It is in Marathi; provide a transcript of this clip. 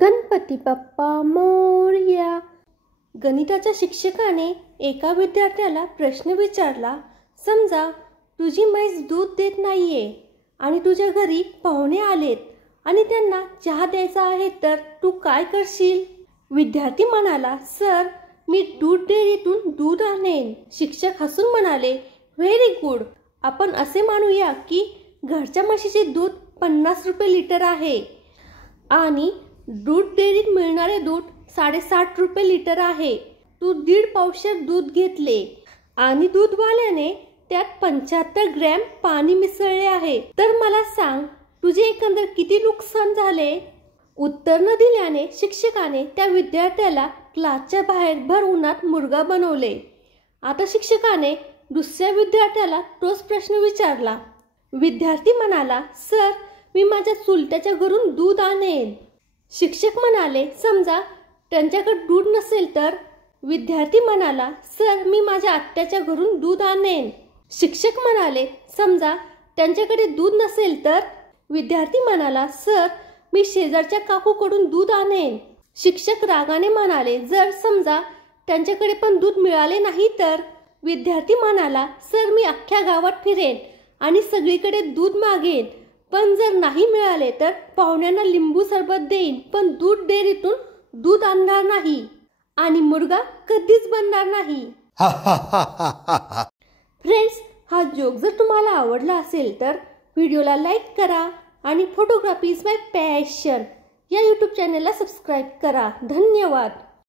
गणपती बाप्पा मोरया। गणिताच्या शिक्षकाने एका विद्यार्थ्याला प्रश्न विचारला, समजा तुझी म्हैस दूध देत नाहीये आणि तुझ्या घरी पाहुणे आलेत आणि त्यांना चहा द्यायचा आहे, तर तू काय करशील? विद्यार्थी म्हणाला, सर मी दूध डेअरीतून दूध आणेन. शिक्षक हसून म्हणाले, व्हेरी गुड. आपण असे मानूया की घरच्या म्हशीचे दूध 50 रुपये लिटर आहे आणि दूध डेअरीत मिळणारे दूध 60.5 रुपये लिटर आहे. तू 1.5 पावशेर दूध घेतले आणि दूधवाल्याने त्यात 75 ग्रॅम पाणी मिसळले आहे, तर मला सांग तुझे एकंदर किती नुकसान झाले? उत्तर न दिल्याने शिक्षकाने त्या विद्यार्थ्याला क्लासच्या बाहेर भर उन्हात मुर्गा बनवले. आता शिक्षकाने दुसऱ्या विद्यार्थ्याला तोच प्रश्न विचारला. विद्यार्थी म्हणाला, सर मी माझ्या चुलत्याच्या घरून दूध आणेन. शिक्षक म्हणाले, समजा त्यांच्याकडे दूध नसेल तर? विद्यार्थी म्हणाला, सर मी माझ्या आत्याच्या घरून दूध आणेन. शिक्षक म्हणाले, समजा त्यांच्याकडे दूध नसेल तर? विद्यार्थी म्हणाला, सर मी शेजारच्या काकूकडून दूध आणेन. शिक्षक रागाने म्हणाले, जर समजा त्यांच्याकडे पण दूध मिळाले नाही तर? विद्यार्थी म्हणाला, सर मी अख्ख्या गावात फिरेन आणि सगळीकडे दूध मागेन, पण जर नाही मिळाले तर पाहुण्यांना लिंबू सरबत देईन, पण दूध डेअरीतून दूध आणणार नाही आणि मुर्गा कधीच बनणार नाही. फ्रेंड्स, हा जोक जर तुम्हाला आवडला असेल तर व्हिडिओला लाईक करा आणि फोटोग्राफी इज माय पॅशन या यूट्यूब चॅनलला सबस्क्राईब करा. धन्यवाद.